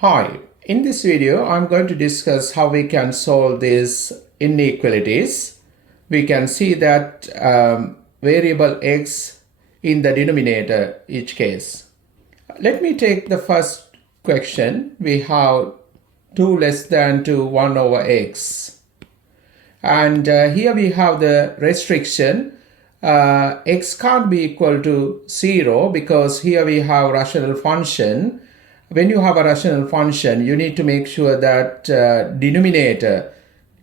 Hi, in this video I'm going to discuss how we can solve these inequalities. We can see that variable x in the denominator each case. Let me take the first question. We have 2 less than 2 1 over x, and here we have the restriction. X can't be equal to 0 because here we have rational function. When you have a rational function, you need to make sure that denominator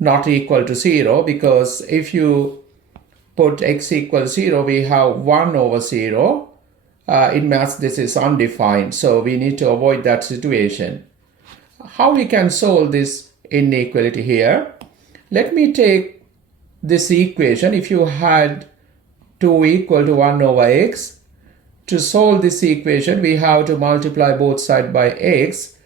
not equal to 0, because if you put x equals 0, we have 1 over 0. In maths, this is undefined, so we need to avoid that situation. How we can solve this inequality here? Let me take this equation. If you had 2 equal to 1 over x, to solve this equation, we have to multiply both sides by x.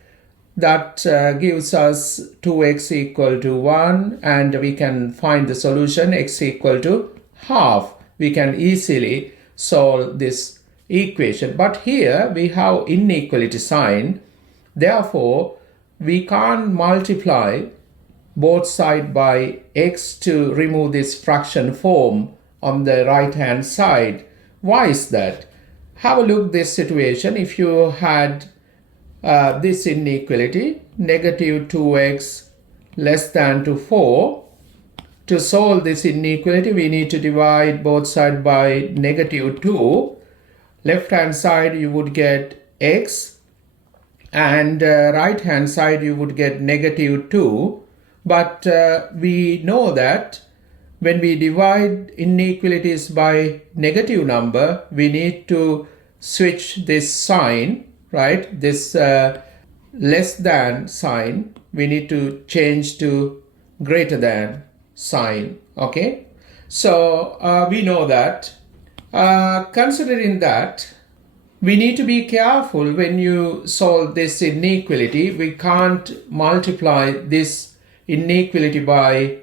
That gives us 2x equal to 1, and we can find the solution x equal to half. We can easily solve this equation. But here we have inequality sign. Therefore, we can't multiply both sides by x to remove this fraction form on the right hand side. Why is that? Have a look at this situation. If you had this inequality, negative 2x less than to 4, to solve this inequality, we need to divide both sides by negative 2. Left hand side you would get x, and right hand side you would get negative 2. But we know that when we divide inequalities by negative number, we need to switch this sign, right? This less than sign, we need to change to greater than sign, okay? So we know that. Considering that, we need to be careful when you solve this inequality. We can't multiply this inequality by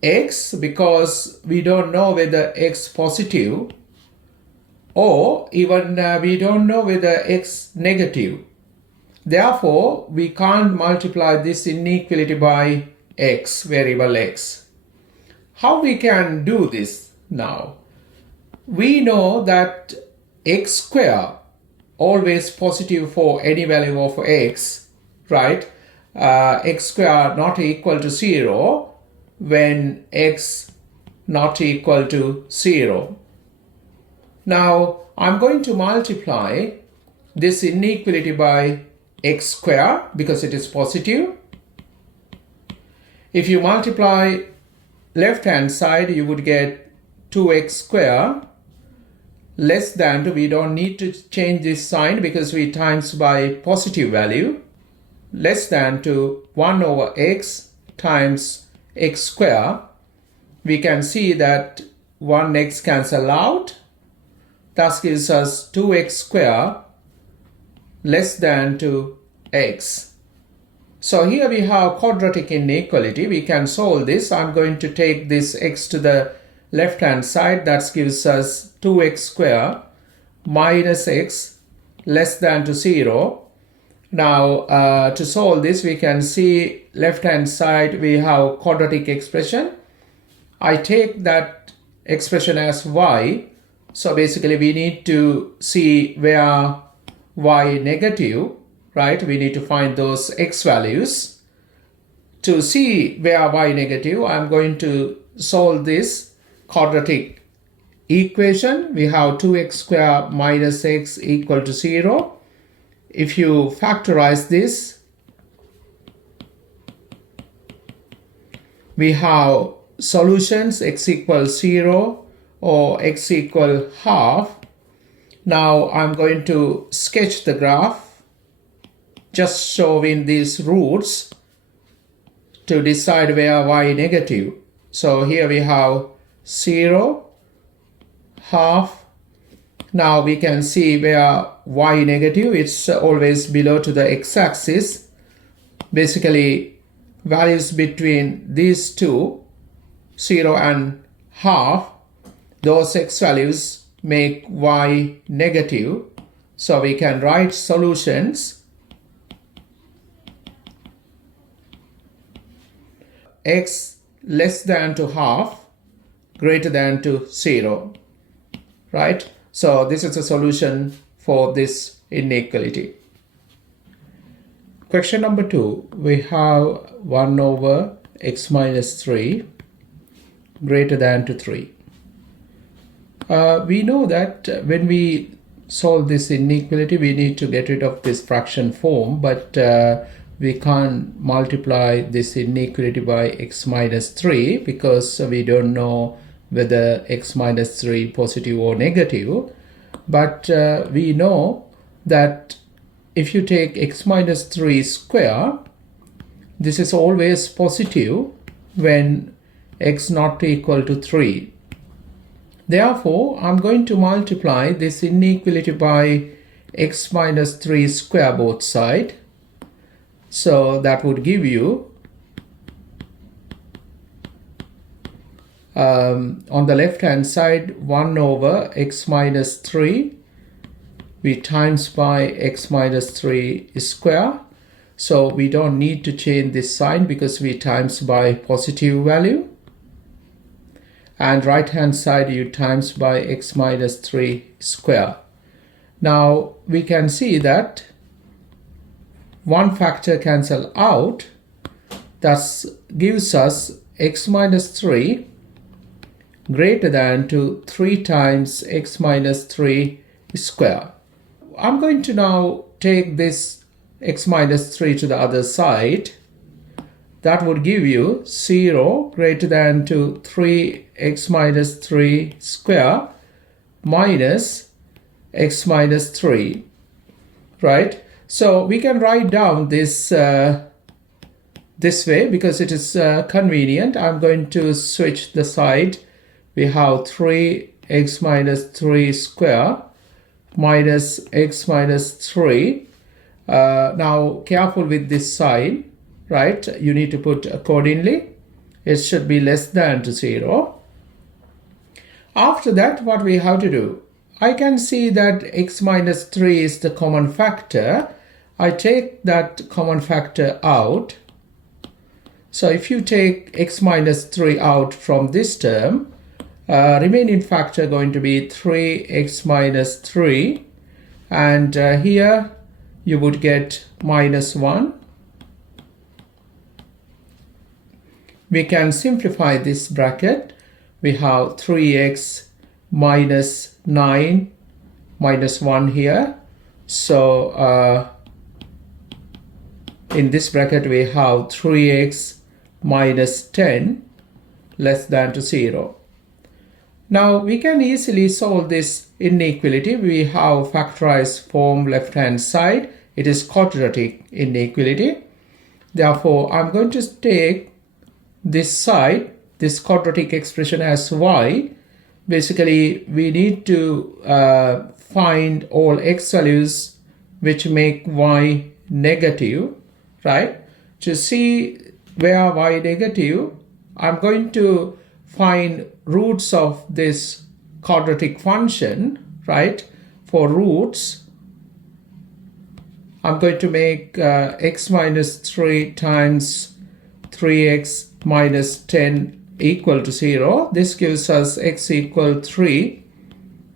x because we don't know whether x positive, or even we don't know whether x negative. Therefore, we can't multiply this inequality by x, variable x. How we can do this now? We know that x square always positive for any value of x, right? X square not equal to 0 when x not equal to 0. Now I'm going to multiply this inequality by x square because it is positive. If you multiply left hand side, you would get 2x square less than 2. We don't need to change this sign because we times by positive value. Less than 2, 1 over x times x square. We can see that 1x cancel out. Thus gives us 2x square less than 2x. So here we have quadratic inequality. We can solve this. I'm going to take this x to the left hand side. That gives us 2x square minus x less than to 0. Now to solve this, we can see left hand side we have quadratic expression. I take that expression as y. So basically we need to see where y negative, right? We need to find those x values. To see where y negative, I'm going to solve this quadratic equation. We have 2x square minus x equal to 0. If you factorize this, we have solutions x equals 0 or x equal half. Now I'm going to sketch the graph, just showing these roots to decide where y negative. So here we have 0, half. Now we can see where y negative, it's always below to the x-axis. Basically, values between these two, 0 and half, those x values make y negative. So we can write solutions x less than to half greater than to 0, right? So this is a solution for this inequality. Question number 2, we have 1 over x minus 3 greater than to 3. We know that when we solve this inequality, we need to get rid of this fraction form, but we can't multiply this inequality by x minus 3 because we don't know whether x minus 3 positive or negative. But we know that if you take x minus 3 square, this is always positive when x not equal to 3. Therefore, I'm going to multiply this inequality by x minus 3 square both sides. So that would give you, on the left hand side, 1 over x minus 3. We times by x minus 3 square. So we don't need to change this sign because we times by positive value. And right hand side you times by x minus 3 square. Now we can see that one factor cancel out. That gives us x minus 3 greater than to 3 times x minus 3 square. I'm going to now take this x minus 3 to the other side. That would give you 0 greater than to 3x minus 3 square minus x minus 3, right? So we can write down this this way because it is convenient. I'm going to switch the side. We have 3x minus 3 square minus x minus 3. Now careful with this sign. Right, you need to put accordingly. It should be less than to 0. After that, what we have to do? I can see that x minus 3 is the common factor. I take that common factor out. So if you take x minus 3 out from this term, remaining factor going to be 3x minus 3. And here you would get minus 1. We can simplify this bracket. We have 3x minus 9 minus 1 here. So in this bracket we have 3x minus 10 less than to 0. Now we can easily solve this inequality. We have factorized form left hand side. It is quadratic inequality. Therefore, I'm going to take this side, this quadratic expression as y. Basically, we need to find all x values which make y negative, right? To see where y negative, I'm going to find roots of this quadratic function, right? For roots, I'm going to make x minus 3 times 3x minus 10 equal to 0. This gives us x equal 3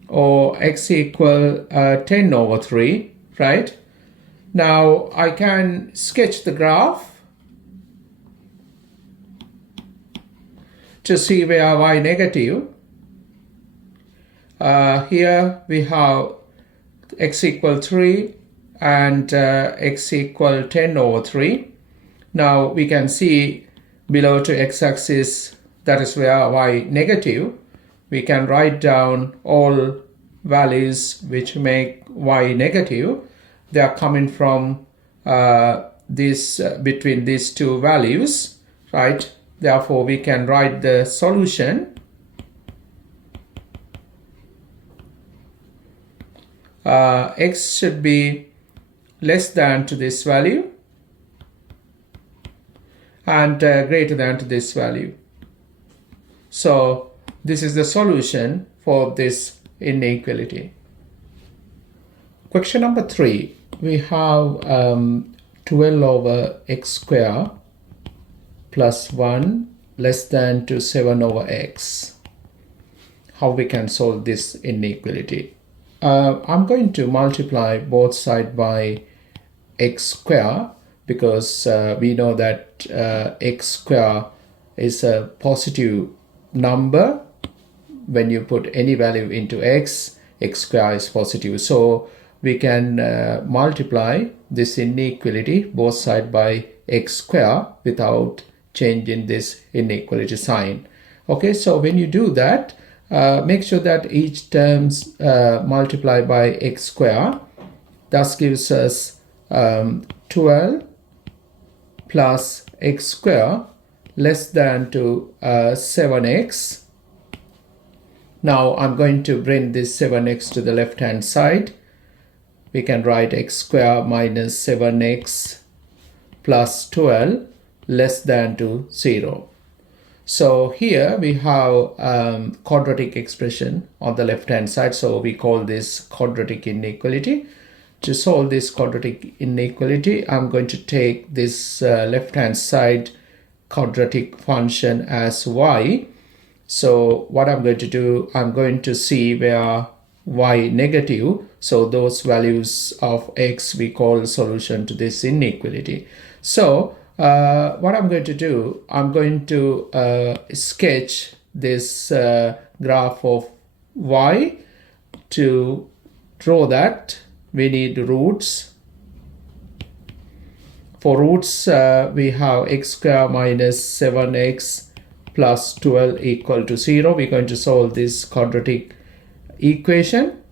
or x equal 10 over 3, right? Now I can sketch the graph to see where y negative. Here we have x equal 3 and x equal 10 over 3. Now we can see below to x-axis, that is where y negative. We can write down all values which make y negative. They are coming from this between these two values, right? Therefore, we can write the solution. X should be less than to this value and greater than to this value. So this is the solution for this inequality. Question number 3. We have 12 over x square plus 1 less than to 7 over x. How we can solve this inequality? I'm going to multiply both sides by x square, because we know that x square is a positive number. When you put any value into x square is positive. So we can multiply this inequality both sides by x square without changing this inequality sign. Okay, so when you do that, make sure that each terms multiply by x square. That gives us 12 plus x square less than to 7x. Now I'm going to bring this 7x to the left hand side. We can write x square minus 7x plus 12 less than to 0. So here we have quadratic expression on the left hand side, so we call this quadratic inequality. To solve this quadratic inequality, I'm going to take this left hand side quadratic function as y. So what I'm going to do, I'm going to see where y negative, so those values of x we call solution to this inequality. So what I'm going to do, I'm going to sketch this graph of y. To draw that, we need roots. For roots, we have x square minus 7x plus 12 equal to 0. We're going to solve this quadratic equation.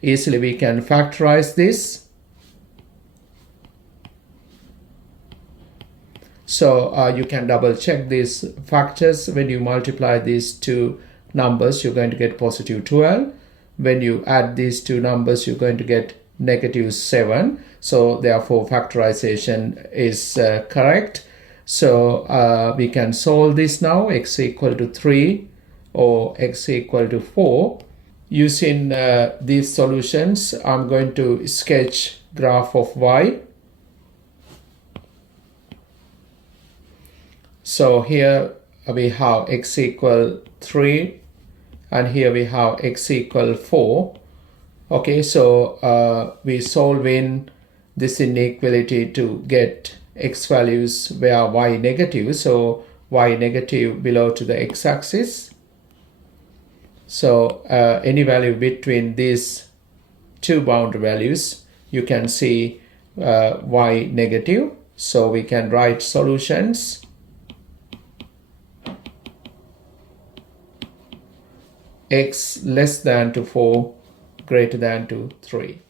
Easily we can factorize this. So you can double check these factors. When you multiply these two numbers, you're going to get positive 12. When you add these two numbers, you're going to get negative 7. So therefore factorization is correct. So we can solve this now. X equal to 3 or x equal to 4. Using these solutions, I'm going to sketch graph of y. So here we have x equal 3 and here we have x equal 4. Okay, so we solve in this inequality to get x values where y negative, so y negative below to the x-axis. So any value between these two boundary values, you can see y negative. So we can write solutions. X less than to 4, greater than to 3.